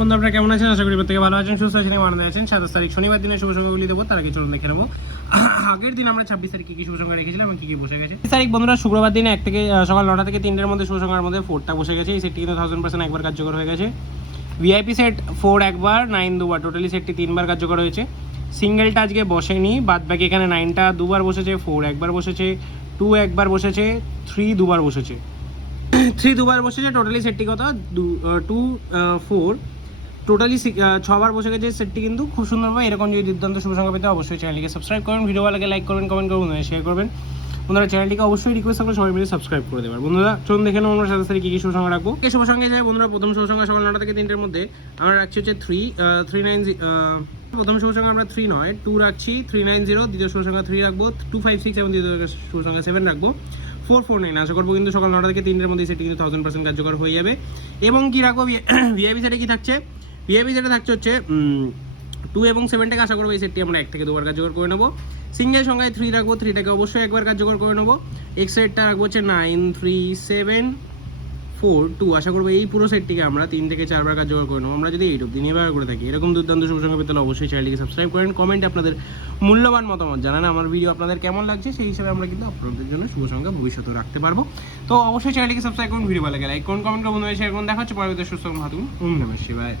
বন্ধু আপনারা কেমন আছেন? আশা করি প্রত্যেকে ভালো আছেন, সুস্থ আছেন এবং আনন্দে আছেন। 27 তারিখ শনিবার দিনে শুভ সংখ্যাগুলি দেবো, তার আগে চলুন দেখে নেবো আগের দিন আমরা 26 তারিখ কি শুভ সংখ্যা রেখেছিলাম এবং কি বসে গেছে। 26 তারিখ বন্ধুরা শুক্রবার দিনে 1 থেকে সকাল 9টা থেকে 3টের মধ্যে শুভ সংখ্যার মধ্যে 4টা বসে গেছে। এই সেটটি কিন্তু 1000% একবার কার্যকর হয়ে গেছে। ভিআইপি সেট 4 একবার, 9 দুবার, টোটালি সেটটি 3বার কার্যকর হয়েছে। সিঙ্গেলটা আজকে বসেনি, বাদ বাকি এখানে 9টা দুবার বসেছে, 4 একবার বসেছে, 2 একবার বসেছে, 3 দুবার বসেছে। 3 দুবার বসেছে, টোটালি সেটটি কত 2 4 টোটালি 6বার বসে গেছে সেটটি কিন্তু খুব সুন্দরভাবে। এরকম যদি দুর্দান্ত শুভ সংখ্যা পেতে অবশ্যই চ্যানেলটিকে সাবস্ক্রাইব করবেন, ভিডিও ভালো লাগে লাইক করবেন, কমেন্ট করবেন, শেয়ার করবেন। বন্ধুরা চ্যানেলটিকে অবশ্যই রিকোয়েস্ট থাকলে সবাই মিলে সাবস্ক্রাইব করে দেবেন। বন্ধুরা চলুন দেখে নেব আমরা 27 তারিখ কী শুভ সংখ্যা রাখবো। শুভ সংখ্যা যায় বন্ধুরা, প্রথম শুভ সংখ্যা সকাল 9টা থেকে 3টের মধ্যে আমরা রাখছি হচ্ছে 390। প্রথম শুভ সংখ্যা আমরা 3 নয় 2 রাখছি, 390। দ্বিতীয় শুভ সংখ্যা 3 রাখবো, 256 এবং দ্বিতীয় শুভ সংখ্যা 7 রাখবো, 449। আশা করবো কিন্তু সকাল 9টা থেকে 3টের মধ্যে সেটি কিন্তু 1000% কার্যকর হয়ে যাবে। এবং কি রাখবো ভিআইপি সেটে কি থাকছে, ভিআইপি সেটে থাকছে হচ্ছে 2 এবং 7টাকে আশা করবো এই সেটটি আমরা 1 থেকে 2বার কার্যকর করে নেবো। সিঙ্গেল সংখ্যায় 3 রাখবো, 3টাকে অবশ্যই একবার কার্যকর করে নেবো। এক্স সেটটা রাখবো হচ্ছে 9 3 7 4 2। আশা করবো এই পুরো সেটটিকে আমরা 3 থেকে 4বার কার্যকর করে নেবো। আমরা যদি এই অবধি ব্যবহার করে থাকি এরকম দুর্দান্ত শুভ সংখ্যা পেতে হলে অবশ্যই চ্যানেলটিকে সাবস্ক্রাইব করেন, কমেন্টে আপনাদের মূল্যবান মতামত জানান। আমার ভিডিও আপনাদের কেমন লাগছে সেই হিসাবে আমরা কিন্তু আপনাদের জন্য শুভ সংখ্যা ভবিষ্যতেও রাখতে পারবো। তো অবশ্যই চ্যানেলটিকে সাবস্ক্রাইব করুন, ভিডিও ভালো লাগে লাইক করুন, কমেন্ট করুন, শেয়ার করুন। দেখা হচ্ছে পরবর্তী সুস্থ ভাতুন। ওম নমঃ শিবায়।